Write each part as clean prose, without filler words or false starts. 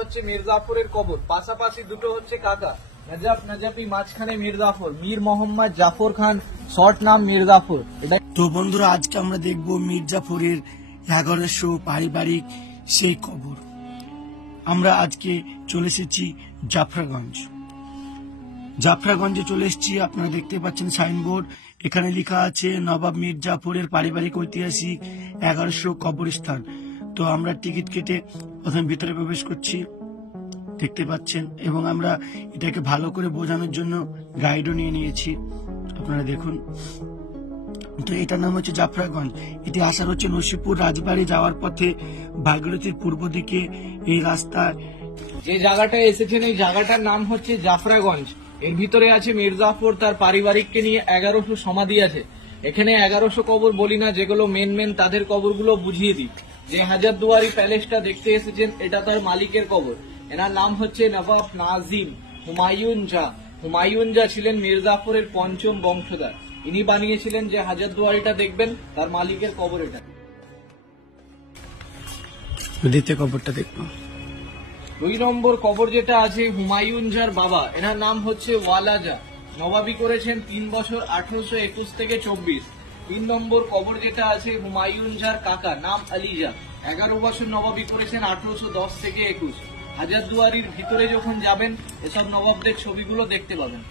হচ্ছে মির্জাফরের কবর, পাশাপাশি দুটো হচ্ছে কাকা, নজফ নজফি, মাঝখানে মির্জাফর, মীর মোহাম্মদ জাফর খান, শর্ট নাম মির্জাফর। এটা তো বন্ধুরা, আজকে আমরা দেখব মির্জাফরের 1100 পারিবারিক সেই কবর। আমরা আজকে চলে এসেছি জাফরাগঞ্জে চলে এসেছি। আপনারা দেখতে পাচ্ছেন সাইনবোর্ড, এখানে লেখা আছে নবাব মির্জাফরের পারিবারিক ঐতিহাসিক 1100 কবরস্থান। তো আমরা টিকিট কেটে প্রথমে ভিতরে প্রবেশ করছি, দেখতে পাচ্ছেন, এবং আমরা এটাকে ভালো করে বোঝানোর জন্য গাইডও নিয়ে নিয়েছি, আপনারা দেখুন। তো এটার নাম হচ্ছে জাফরাগঞ্জ। এটি আসার হচ্ছে নসিপুর রাজবাড়ি যাওয়ার পথে ভাগীরথীর পূর্ব দিকে এই রাস্তায় যে জায়গাটা এসেছেন এই জায়গাটার নাম হচ্ছে জাফরাগঞ্জ। এর ভিতরে আছে মির্জাফর তার পারিবারিককে নিয়ে 1100 সমাধি আছে। এখানে 1100 কবর বলি না, যেগুলো মেন তাদের কবরগুলো বুঝিয়ে দিই। যে হাজারদুয়ারি প্যালেসটা দেখতে এসেছেন এটা তার মালিকের কবর। এনার নাম হচ্ছে নবাব নাজিম হুমায়ুন জা। হুমায়ুন জা ছিলেন মির্জাফরের পঞ্চম বংশধর। ইনি বানিয়েছিলেন যে হাজারদুয়ারিটা দেখবেন, তার মালিকের কবর এটা। দ্বিতীয় কবরটা দেখবো। 2 নম্বর কবর যেটা আছে হুমায়ুন জার বাবা, এনার নাম হচ্ছে ওয়ালাজা। নবাবি করেছেন 3 বছর 1821 থেকে 24। 3 নম্বর কবর যেটা আছে হুমায়ুন জার কাকা, নাম আলিজা, 11 বছর নবাবি করেছেন 1810 থেকে 21। হাজারদুয়ারির ভিতরে যখন যাবেন এসব নবাবদের ছবিগুলো দেখতে পাবেন।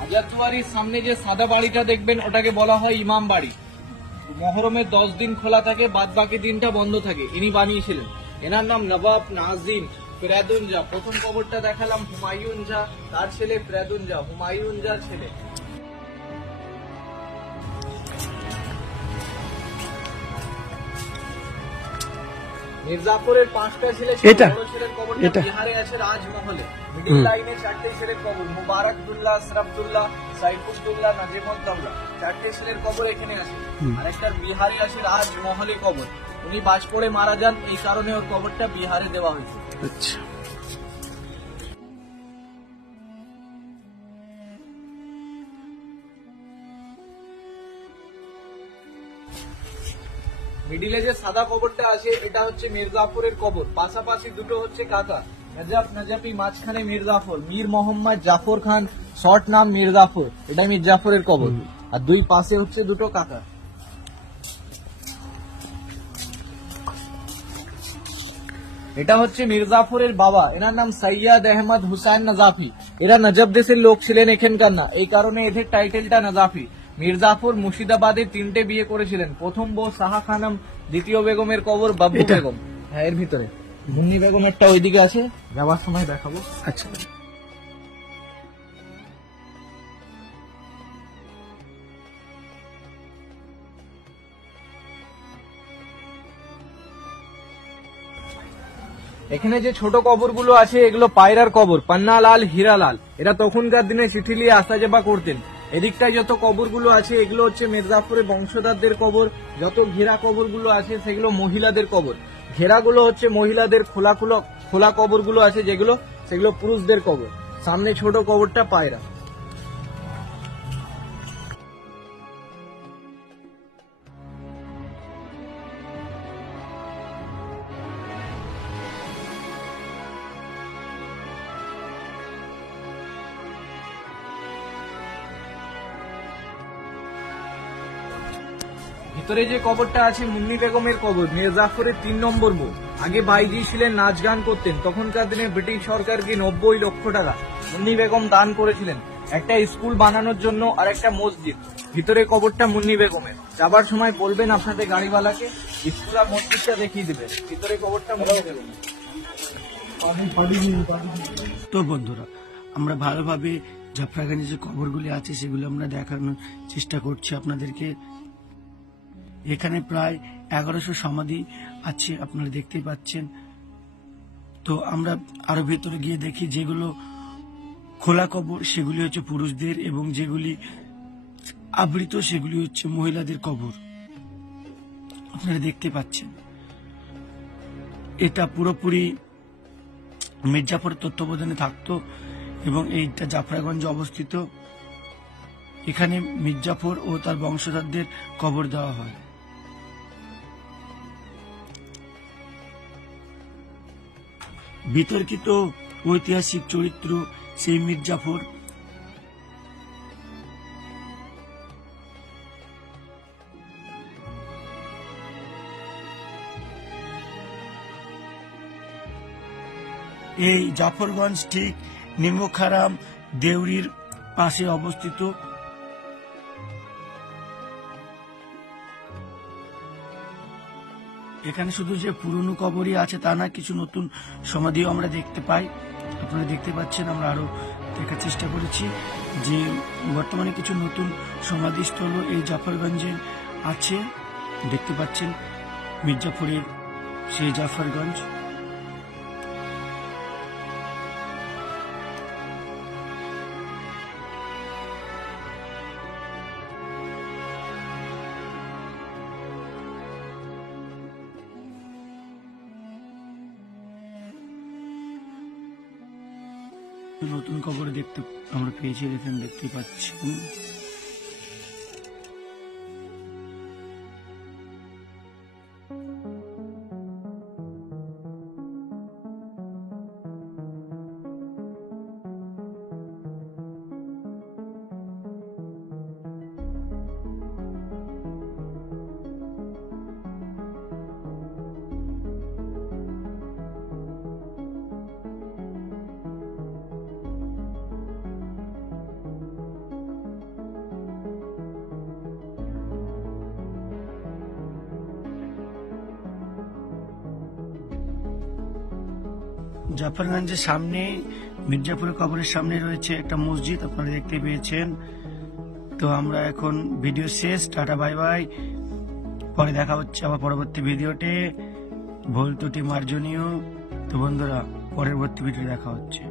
হাজারদুয়ারির সামনে যে সাদা বাড়িটা দেখবেন ওটাকে বলা হয় ইমাম বাড়ি। মহরমের 10 দিন খোলা থাকে, বাদ বাকি দিনটা বন্ধ থাকে। ইনি বানিয়েছিলেন। এনার নাম নবাব নাজিম ফিরাদুন জা। প্রথম কবরটা দেখালাম হুমায়ুন জা, তার ছেলে ফিরাদুন জা, হুমায়ুন জার ছেলে। মির্জাফরের 5টা ছেলে ছিল। বড় ছেলের কবরটা বিহারে আছে রাজমহলে। মিডল লাইনে 4টে ছেলের কবর, মুবারকদুল্লাহ, সরফদুল্লাহ, সাইফুদ্দৌলা, নাজিমুদ্দৌলা, 4টে ছেলের কবর এখানে আছে। আরেকটা বিহারে আছে রাজমহলে কবর। উনি বাজ পড়ে মারা যান, এই কারণে ওর কবরটা বিহারে দেওয়া হয়েছে। আচ্ছা, মিডিলে যে সাদা কবরটা আছে এটা হচ্ছে মির্জাফরের কবর, পাশাপাশি দুটো হচ্ছে কাকা, নজফ নজফি, মাঝখানে মির্জাফর, মীর মোহাম্মদ জাফর খান, শর্ট নাম মির্জাফর। এটা মির্জাফরের কবর। আর 2 পাশে হচ্ছে দুটো কাকা। এটা হচ্ছে মির্জাফরের বাবা, এনার নাম সৈয়দ আহমদ হুসাইন নজাফি। এরা নজফ দেশের লোক ছিলেন, এখানকার না, এই কারণে এদের টাইটেলটা নজাফি। মির্জাফর মুর্শিদাবাদে 3টে বিয়ে করেছিলেন। প্রথম বউ সাহা খানম, দ্বিতীয় বেগমের কবর বাবু বেগম। হ্যাঁ, এর ভিতরে মুন্নি বেগমেরটা ওইদিকে আছে, যাওয়ার সময় দেখাবো। আচ্ছা। এখানে যে ছোট কবরগুলো আছে এগুলো পায়রার কবর, পান্নালাল, হীরালাল। এরা তখনকার দিনে চিঠি নিয়ে আসা যাওয়া করতেন। এদিকটায় যত কবরগুলো আছে এগুলো হচ্ছে মির্জাফরের বংশধরদের কবর। যত ঘেরা কবরগুলো আছে সেগুলো মহিলাদের কবর। ঘেরাগুলো হচ্ছে মহিলাদের, খোলা কবরগুলো আছে যেগুলো, সেগুলো পুরুষদের কবর। সামনে ছোট কবরটা পায়রা। ভিতরে যে কবরটা আছে মুন্নি বেগমের কবর, মির্জাফরের 3 নম্বর বউ। আগে বাইজি ছিলেন, নাচ গান করতেন। তখনকার দিনে ব্রিটিশ সরকারকে 90 লক্ষ টাকা মুন্নি বেগম দান করেছিলেন, একটা স্কুল বানানোর জন্য আর একটা মসজিদ। ভিতরে কবরটা মুন্নি বেগমের। যাবার সময় বলবেন আপনাদের গাড়িওয়ালাকে স্কুল আর মসজিদটা দেখিয়ে দেবেন। ভিতরে কবরটা মুন্নি বেগমের। তো বন্ধুরা, আমরা ভালোভাবে জাফরাগঞ্জে যে কবরগুলি আছে সেগুলো আমরা দেখানোর চেষ্টা করছি আপনাদেরকে। এখানে প্রায় 1100 সমাধি আছে, আপনারা দেখতেই পাচ্ছেন। তো আমরা আরো ভেতরে গিয়ে দেখি যেগুলো খোলা কবর সেগুলি হচ্ছে পুরুষদের, এবং যেগুলি আবৃত সেগুলি হচ্ছে মহিলাদের কবর, আপনারা দেখতে পাচ্ছেন। এটা পুরোপুরি মির্জাফরের তত্ত্বাবধানে থাকতো, এবং এইটা জাফরাগঞ্জে অবস্থিত। এখানে মির্জাফর ও তার বংশধরদের কবর দেওয়া হয়। বিতর্কিত ঐতিহাসিক চরিত্র সেই মির্জাফর। এই জাফরগঞ্জ ঠিক নিমখারাম দেউরির পাশে অবস্থিত। এখানে শুধু যে পুরনো কবরই আছে তা না, কিছু নতুন সমাধিও আমরা দেখতে পাই। আপনারা দেখতে পাচ্ছেন, আমরা আরো দেখার চেষ্টা করেছি যে বর্তমানে কিছু নতুন সমাধিস্থল এই জাফরগঞ্জে আছে। দেখতে পাচ্ছেন মির্জাফরের সেই জাফরগঞ্জ। নতুন কবর দেখতে আমরা পেয়েছি, এখানে দেখতে পাচ্ছেন। জাফরগঞ্জের সামনে, মির্জাপুরের কবরের সামনে রয়েছে একটা মসজিদ, আপনারা দেখতে পেয়েছেন। তো আমরা এখন ভিডিও শেষ, টাটা বাই বাই। পরে দেখা হচ্ছে আবার পরবর্তী ভিডিওতে। ভুল ত্রুটি মার্জনীয়। তো বন্ধুরা, পরবর্তী ভিডিও দেখা হচ্ছে।